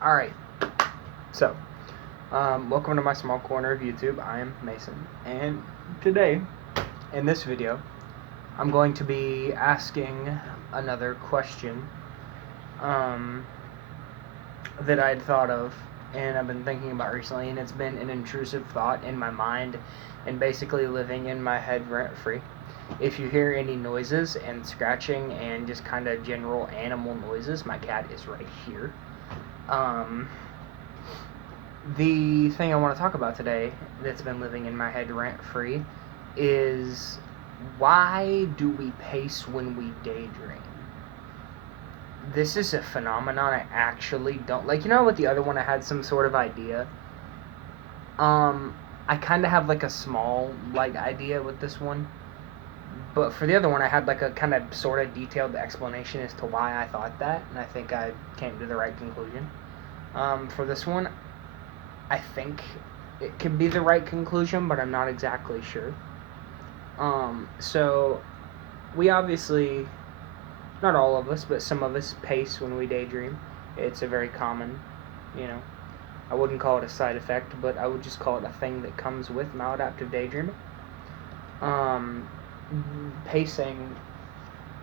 Alright, so, welcome to my small corner of YouTube. I am Mason, and today, in this video, I'm going to be asking another question, that I'd thought of, and I've been thinking about recently, and it's been an intrusive thought in my mind, and basically living in my head rent-free. If you hear any noises and scratching and just kind of general animal noises, my cat is right here. The thing I want to talk about today that's been living in my head rent free is, why do we pace when we daydream? This is a phenomenon I actually don't like. You know, with the other one, I had some sort of idea. I kind of have like a small idea with this one, but for the other one, I had like a kind of sort of detailed explanation as to why I thought that, and I think I came to the right conclusion. For this one, I think it could be the right conclusion, but I'm not exactly sure. So we obviously, not all of us, but some of us pace when we daydream. It's a very common, you know, I wouldn't call it a side effect, but I would just call it a thing that comes with maladaptive daydreaming. Um, Pacing,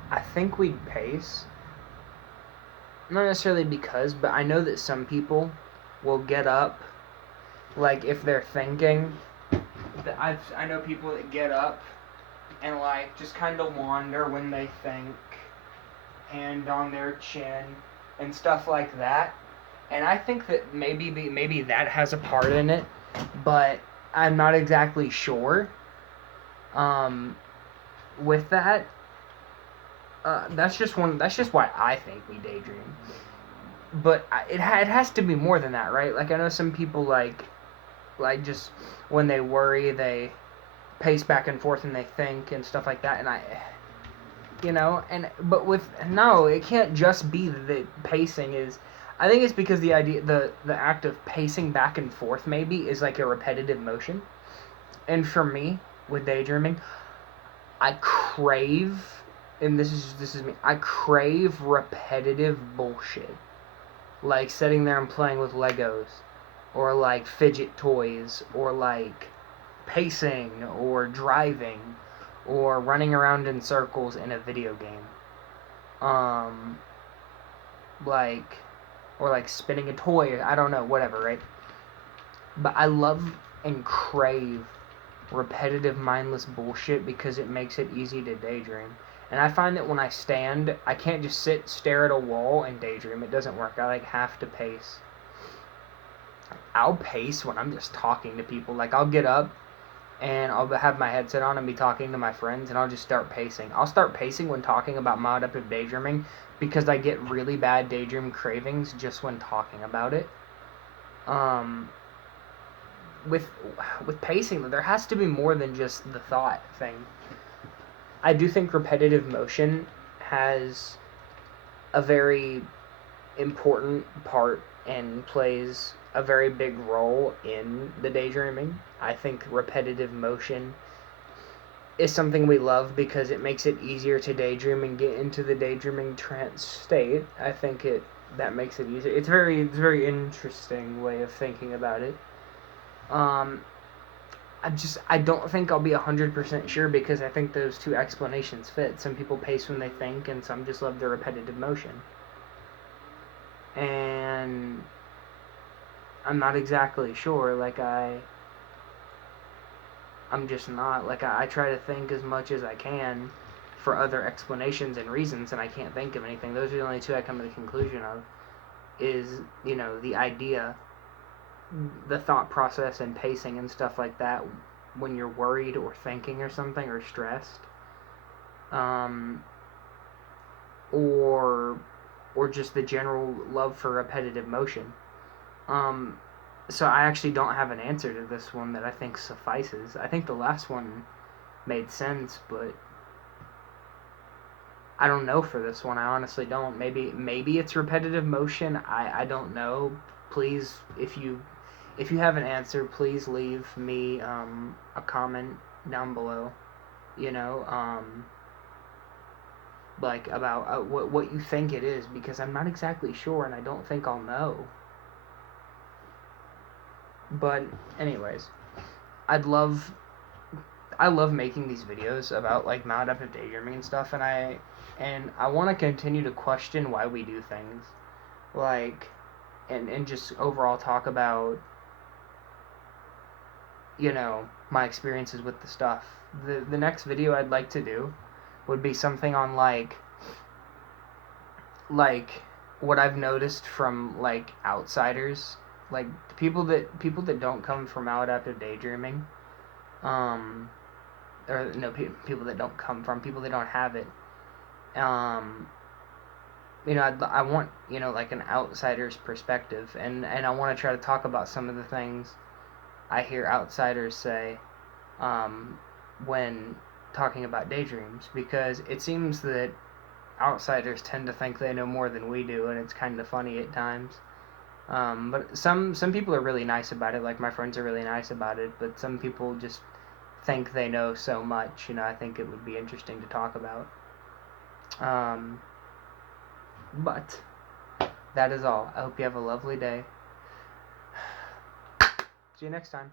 I think we'd pace, not necessarily because, but I know that some people will get up, like if they're thinking. I know people that get up and just kind of wander when they think, hand on their chin and stuff like that. And I think that maybe that has a part in it, but I'm not exactly sure. Um, with that, that's just one. That's just why I think we daydream. But it has to be more than that, right? Like I know some people like just when they worry they pace back and forth and they think and stuff like that, and but with no, it can't just be that pacing is. I think it's because the act of pacing back and forth maybe is like a repetitive motion, and for me with daydreaming, I crave, and this is me, I crave repetitive bullshit, like sitting there and playing with Legos, or like fidget toys, or like pacing, or driving, or running around in circles in a video game. Um, like, or like spinning a toy. I don't know, whatever, right? But I love and crave repetitive, mindless bullshit because it makes it easy to daydream. And I find that when I stand, I can't just stare at a wall, and daydream. It doesn't work. I have to pace. I'll pace when I'm just talking to people. Like I'll get up and I'll have my headset on and be talking to my friends, and I'll just start pacing. I'll start pacing when talking about maladaptive daydreaming because I get really bad daydream cravings just when talking about it. Um, with with pacing, there has to be more than just the thought thing. I do think repetitive motion has a very important part and plays a very big role in the daydreaming. I think repetitive motion is something we love because it makes it easier to daydream and get into the daydreaming trance state. I think that makes it easier. It's very interesting way of thinking about it. Um, I don't think I'll be 100% sure because I think those two explanations fit. Some people pace when they think, and some just love the repetitive motion. And I'm not exactly sure. I'm just not. I try to think as much as I can for other explanations and reasons, and I can't think of anything. Those are the only two I come to the conclusion of. Is, the idea, the thought process and pacing and stuff like that when you're worried or thinking or something or stressed. Um, or just the general love for repetitive motion. Um, so I actually don't have an answer to this one that I think suffices. I think the last one made sense, but I don't know for this one. I honestly don't. Maybe it's repetitive motion. I don't know. Please, if you have an answer, please leave me a comment down below. You know, about what you think it is, because I'm not exactly sure, and I don't think I'll know. But anyways, I love making these videos about like maladaptive daydreaming and stuff, and I want to continue to question why we do things, like, and just overall talk about, you know, my experiences with the stuff. The next video I'd like to do would be something on like what I've noticed from like outsiders, like people that don't come from maladaptive daydreaming, um, or no people that don't come from people that don't have it. Um, I want like an outsider's perspective, and I want to try to talk about some of the things I hear outsiders say, um, when talking about daydreams, because it seems that outsiders tend to think they know more than we do, and it's kind of funny at times. But some people are really nice about it. Like my friends are really nice about it, but some people just think they know so much. I think it would be interesting to talk about. Um, but that is all. I hope you have a lovely day. See you next time.